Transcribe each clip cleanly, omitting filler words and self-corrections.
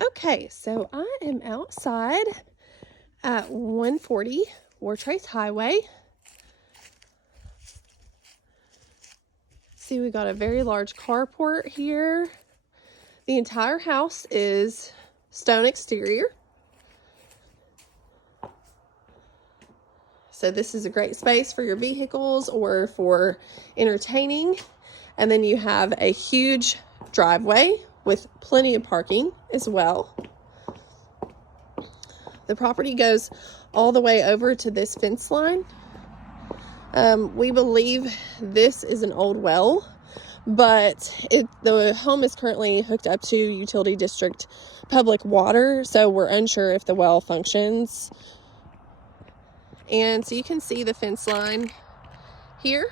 Okay, so I am outside at 140 Wartrace Highway. See, we got a very large carport here. The entire house is stone exterior. So this is a great space for your vehicles or for entertaining. And then you have a huge driveway with plenty of parking as well. The property goes all the way over to this fence line. We believe this is an old well, but the home is currently hooked up to utility district public water, so we're unsure if the well functions. And so you can see the fence line here.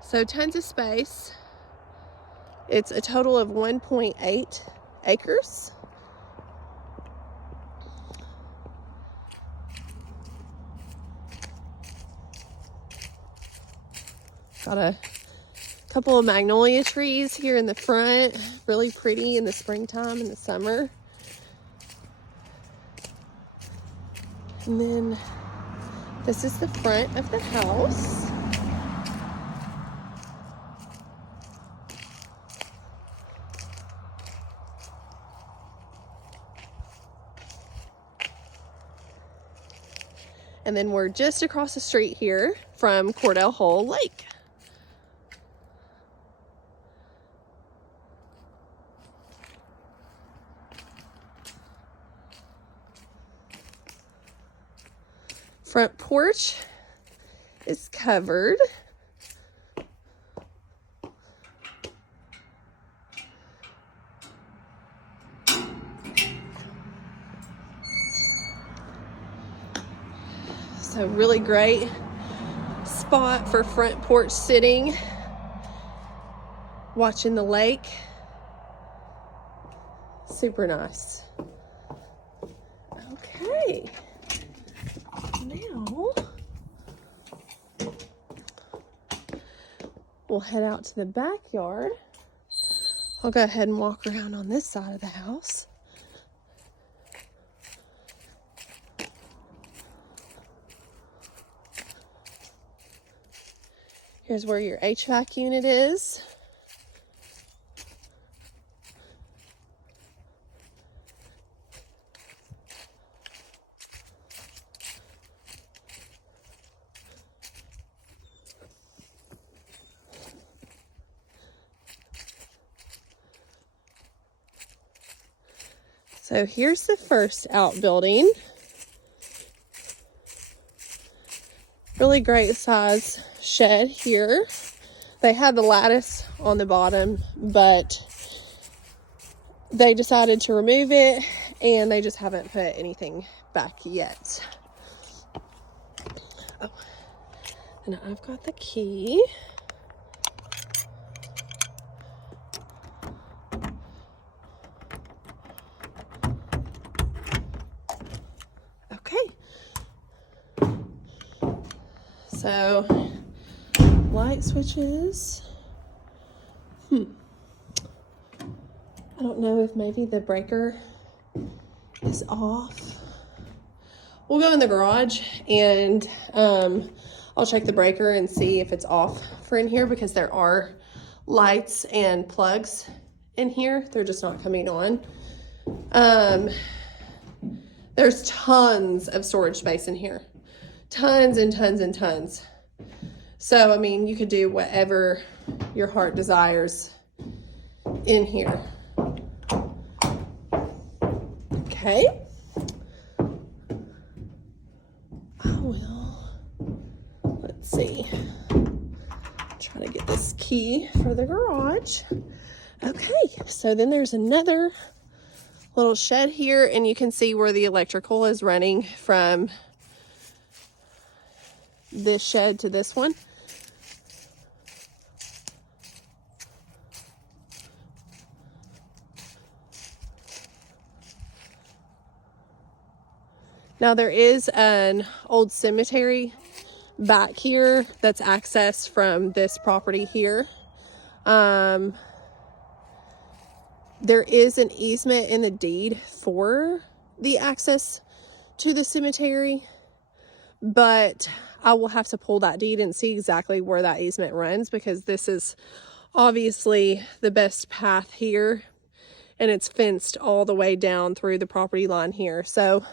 So tons of space. It's a total of 1.8 acres. Got a couple of magnolia trees here in the front, really pretty in the springtime and the summer. And then this is the front of the house. And then we're just across the street here from Cordell Hole Lake. Front porch is covered. So really great spot for front porch sitting, watching the lake. Super nice. Okay. Now we'll head out to the backyard. I'll go ahead and walk around on this side of the house. Here's where your HVAC unit is. So here's the first outbuilding. Really great size shed here. They had the lattice on the bottom, but they decided to remove it and they just haven't put anything back yet. Oh, and I've got the key. Okay. So, light switches. I don't know if maybe the breaker is off. We'll go in the garage and I'll check the breaker and see if it's off for in here, because there are lights and plugs in here. They're just not coming on. There's tons of storage space in here. Tons and tons and tons. So, I mean, you could do whatever your heart desires in here. Okay. Let's see. Trying to get this key for the garage. Okay, so then there's another little shed here, and you can see where the electrical is running from this shed to this one. Now there is an old cemetery back here that's accessed from this property here. there is an easement in the deed for the access to the cemetery, but I will have to pull that deed and see exactly where that easement runs, because this is obviously the best path here, and it's fenced all the way down through the property line here. So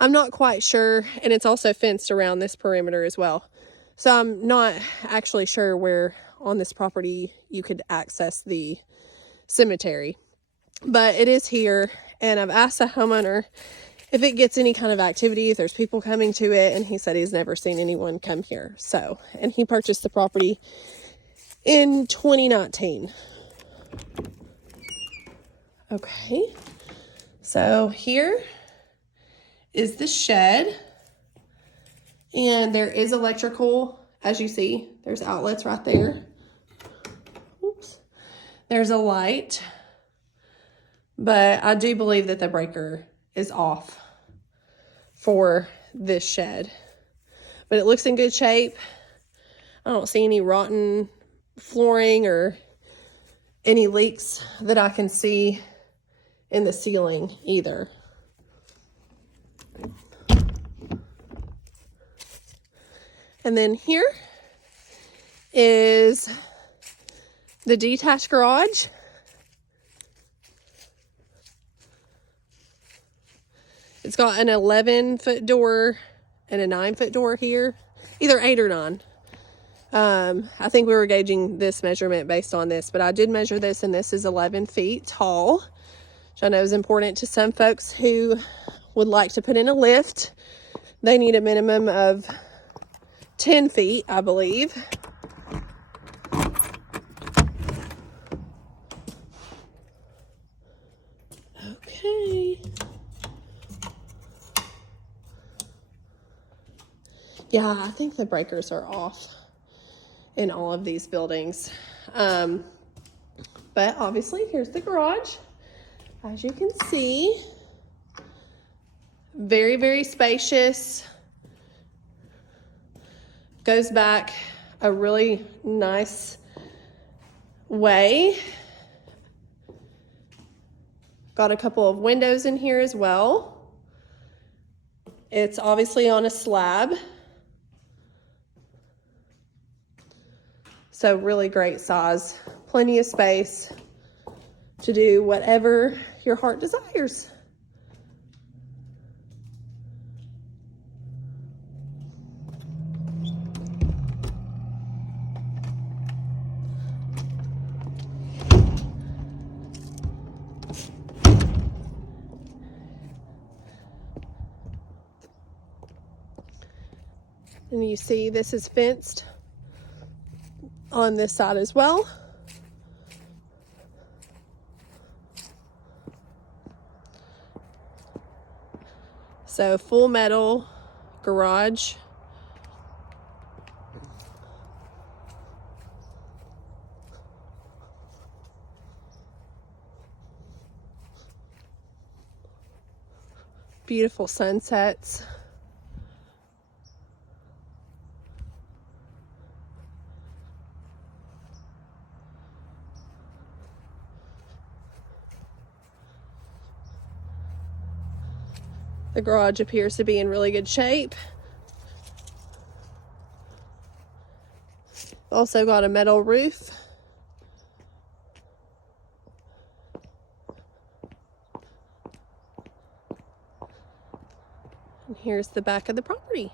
I'm not quite sure, and it's also fenced around this perimeter as well. So I'm not actually sure where on this property you could access the cemetery, but it is here. And I've asked the homeowner if it gets any kind of activity, if there's people coming to it, and he said he's never seen anyone come here. So, and he purchased the property in 2019. Okay, so here is the shed, and there is electrical, as you see. There's outlets right there. Oops. There's a light, but I do believe that the breaker is off for this shed, but it looks in good shape. I don't see any rotten flooring or any leaks that I can see in the ceiling either. And then here is the detached garage. It's got an 11-foot door and a 9-foot door here, either 8 or 9. I think we were gauging this measurement based on this, but I did measure this, and this is 11 feet tall, which I know is important to some folks who would like to put in a lift. They need a minimum of 10 feet, I believe. Okay. Yeah, I think the breakers are off in all of these buildings. But obviously, here's the garage. As you can see, very, very spacious. Goes back a really nice way. Got a couple of windows in here as well. It's obviously on a slab. So really great size, plenty of space to do whatever your heart desires. And you see this is fenced on this side as well. So full metal garage. Beautiful sunsets. The garage appears to be in really good shape. Also got a metal roof. And here's the back of the property.